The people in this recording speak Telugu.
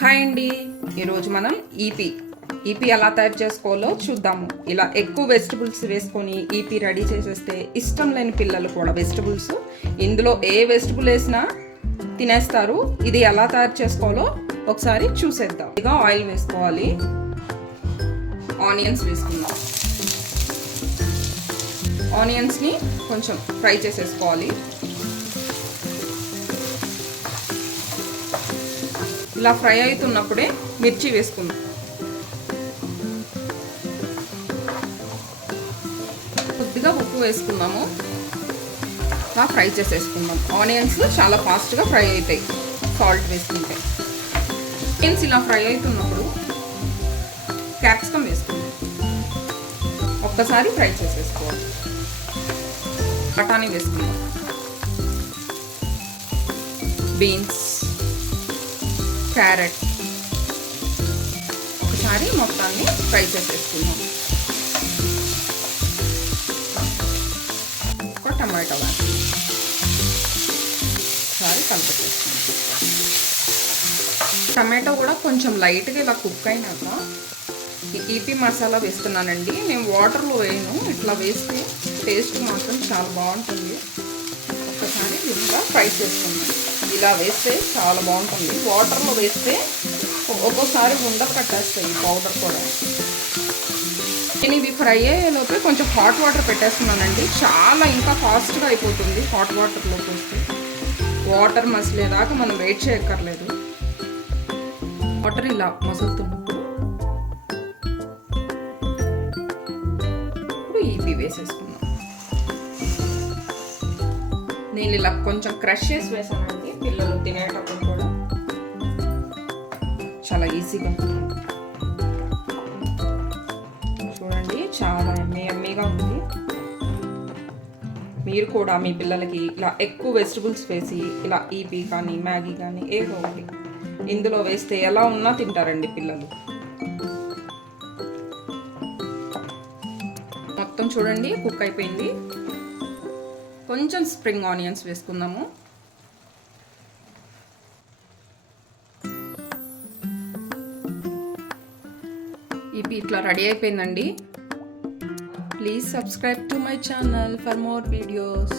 హాయ్ అండి, ఈరోజు మనం ఈపీ ఎలా తయారు చేసుకోవాలో చూద్దాము. ఇలా ఎక్కువ వెజిటబుల్స్ వేసుకొని ఈపీ రెడీ చేసేస్తే ఇష్టం లేని పిల్లలు కూడా వెజిటబుల్స్ ఇందులో ఏ వెజిటబుల్ వేసినా తినేస్తారు. ఇది ఎలా తయారు చేసుకోవాలో ఒకసారి చూసేద్దాం. ఇక ఆయిల్ వేసుకోవాలి, ఆనియన్స్ వేసుకుందాం. ఆనియన్స్ని కొంచెం ఫ్రై చేసేసుకోవాలి. ఇలా ఫ్రై అవుతున్నప్పుడే మిర్చి వేసుకుందాం. కొద్దిగా ఉప్పు వేసుకుందాము. ఇలా ఫ్రై చేసేసుకుందాం. ఆనియన్స్ చాలా ఫాస్ట్గా ఫ్రై అవుతాయి సాల్ట్ వేసుకుంటే. ఆనియన్స్ ఇలా ఫ్రై అవుతున్నప్పుడు క్యాప్సికమ్ వేసుకుందాం. ఒక్కసారి ఫ్రై చేసేసుకోవాలి. బఠానీ వేసుకుందాం. బీన్స్, క్యారెట్ ఒకసారి మొత్తాన్ని ఫ్రై చేసేసుకుందాం. ఒక టమాటో ఒకసారి కలిపేసుకుందాం. టమాటో కూడా కొంచెం లైట్గా ఇలా కుక్ అయినాక ఈపీ మసాలా వేస్తున్నానండి. నేను వాటర్లో వేయను, ఇట్లా వేస్తే టేస్ట్ మాత్రం చాలా బాగుంటుంది. ఒక్కసారి ఇలా ఫ్రై చేసుకుందాం. ఇలా వేస్తే చాలా బాగుంటుంది. వాటర్లో వేస్తే ఒక్కోసారి ఉండలు కట్టేస్తాయి పౌడర్ కూడా. నేను ఇవి ఫ్రై అయ్యేలోపే కొంచెం హాట్ వాటర్ పెట్టేస్తున్నానండి. చాలా ఇంకా ఫాస్ట్గా అయిపోతుంది హాట్ వాటర్లోకి వస్తే. వాటర్ మసిలేదాకా మనం వెయిట్ చేయక్కర్లేదు. వాటర్ ఇలా మసులుతున్నప్పుడు ఇప్పుడు ఈపీ వేసేసుకున్నాం. నేను ఇలా కొంచెం క్రష్ చేసి వేసానండి. పిల్లలు తినేటప్పుడు కూడా చాలా ఈజీగా చూడండి, చాలా ఎమ్మీగా ఉంది. మీరు కూడా మీ పిల్లలకి ఇలా ఎక్కువ వెజిటబుల్స్ వేసి ఇలా ఈపీ కానీ మ్యాగీ కానీ ఏదో ఒకటి ఇందులో వేస్తే ఎలా ఉన్నా తింటారండి పిల్లలు. మొత్తం చూడండి కుక్ అయిపోయింది. కొంచెం స్ప్రింగ్ ఆనియన్స్ వేసుకుందాము. ఈపీ ఇట్లా రెడీ అయిపోయిందండి. Please subscribe to my channel for more videos.